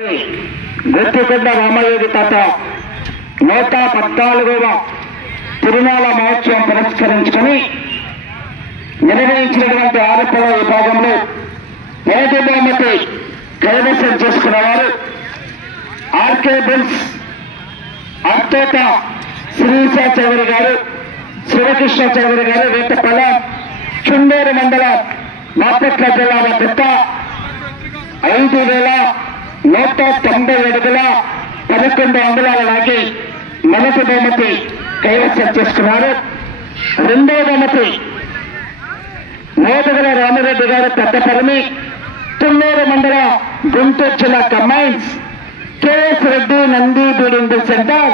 గుత్తికొండ రామయోగి తాత 114వ తిరునాళ మహోత్సవం పురస్కరించుకొని నిర్వహించినటువంటి ఆరోపణ విభాగంలో మొదటి బహుమతి కైవసం చేసుకున్నవారు ఆర్కే బుల్స్ అత్తోట శ్రీశ చౌదరి గారు, శివకృష్ణ చౌదరి గారు, వేటపల్లి చుండూరు మండలం బాపట్ల జిల్లా వద్ద 5,190 అడుగుల 11 అంగుళాల లాగి మొదటి బహుమతి కైవసం చేసుకున్నారు. రెండవ బహుమతి మోదుగుల రామిరెడ్డి గారు, పెద్దపల్లి తుమ్మూరు మండలం గుంటూరు జిల్లా combines KS Reddy Nandi breeding centre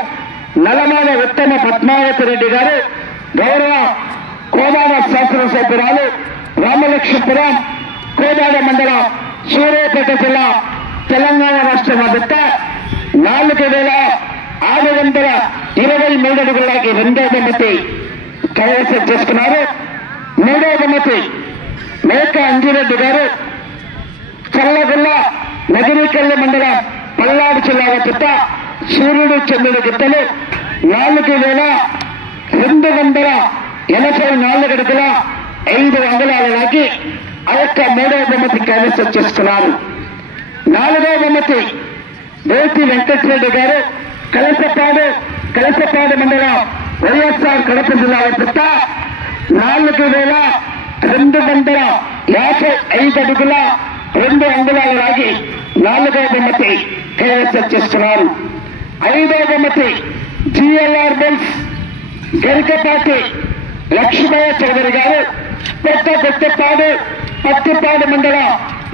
Nallamala ఉత్తమ పద్మావతి రెడ్డి గారు, గౌరవ కోదాడ శాసనసభ్యురాలు రామలక్ష్మీపురం కోదాడ మండలం సూర్యాపేట జిల్లా తెలంగాణ రాష్ట్రం వద్ద 4,623 అడుగులకి రెండవ బహుమతి కైవసం చేసుకున్నారు. మూడవ బహుమతి మేక అంజిరెడ్డి గారు, చల్లగుల్ల నగిరికల్లి మండలం పల్నాడు జిల్లా వద్ద సూర్యుడు చంద్రుడు గిత్తలు 4,284 అడుగుల 5 అంగుళాల లాగి ఆ యొక్క మూడవ బహుమతి కైవసం చేసుకున్నారు. నాలుగవ బహుమతి రేతి వెంకటరెడ్డి గారు, కలసపాడు మండలం వైఎస్ఆర్ కడప జిల్లా వద్ద 4,255 అడుగుల 2 అంగుళాల లాగి 4వ బహుమతి కైవసం చేసుకున్నారు. 5వ బహుమతి జిఎల్ఆర్ బుల్స్ గరికపాటి లక్ష్మయ్య చౌదరి గారు, పత్తిపాడు మండలం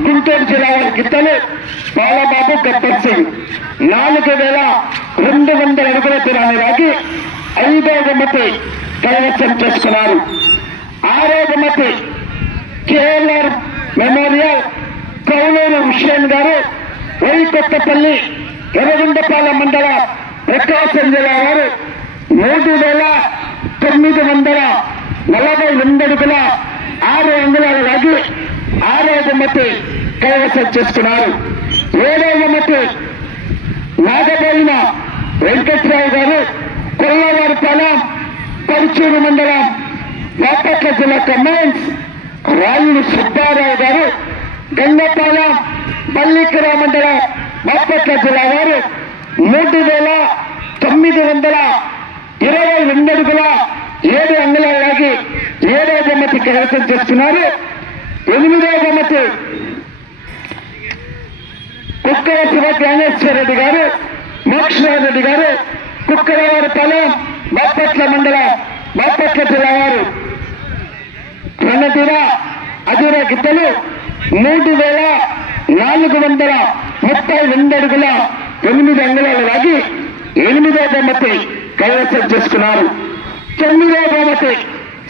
గుంటూరు జిల్లా వారి గిత్తలు బాలబాబు గబ్బర్ సింగ్ 4,200 అడుగుల దూరాన్ని లాగి 5వ బహుమతి కైవసం చేసుకున్నారు. 6వ బహుమతి కేఎల్ఆర్ మెమోరియల్ కౌలూరు హుస్సేన్ గారు, వైకొత్తపల్లి ఎర్రగుండపాలెం మండలం ప్రకాశం జిల్లా వారు 3,942 అడుగుల 6 అంగుళాల లాగి 6వ బహుమతి కైవసం చేసుకున్నారు. 7వ బహుమతి నాగబోయిన వెంకట్రావు గారు, కొల్లవారిపాలెం పరుచూరు మండలం బాపట్ల జిల్లా కంబైన్స్ రాయుడు సుబ్బారావు గారు, గంగపాలెం పల్లికర మండలం బాపట్ల జిల్లా వారు 3,922 అడుగుల 7 అంగుళాల లాగి 7వ బహుమతి కైవసం చేసుకున్నారు. 8వ బహుమతి కుక్కల శివ జ్ఞానేశ్వర రెడ్డి గారు, మోక్షరావు రెడ్డి గారు, కుక్కలవారిపాలెం బాపట్ల మండలం బాపట్ల జిల్లా వారు రణతీర అజీర గిత్తలు 3,432 అడుగుల 8 అంగుళాల లాగి 8వ బహుమతి కైవసం చేసుకున్నారు. 9వ బహుమతి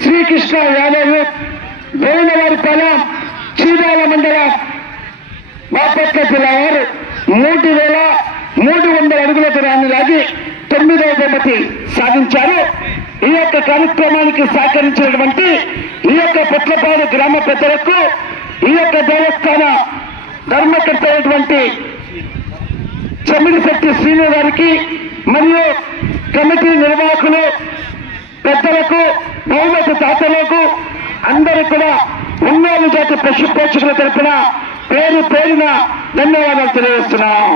శ్రీకృష్ణ యాదవ్ భువనవారిపాలెం చీరాల మండలం బాపట్ల జిల్లా వారు 3,300 అడుగుల దూరాన్ని లాగి 9వ బహుమతి సాధించారు. ఈ యొక్క కార్యక్రమానికి సహకరించినటువంటి ఈ యొక్క పొట్లపాడు గ్రామ పెద్దలకు, ఈ యొక్క దేవస్థాన ధర్మకర్త అయినటువంటి చెమ్మిడిశెట్టి శ్రీను గారికి మరియు కమిటీ నిర్వాహకులు పెద్దలకు, బహుమతి తాతలకు అందరూ కూడా ఒంగోలు జాతి పశు పోషకుల తరఫున పేరున ధన్యవాదాలు తెలియజేస్తున్నాం.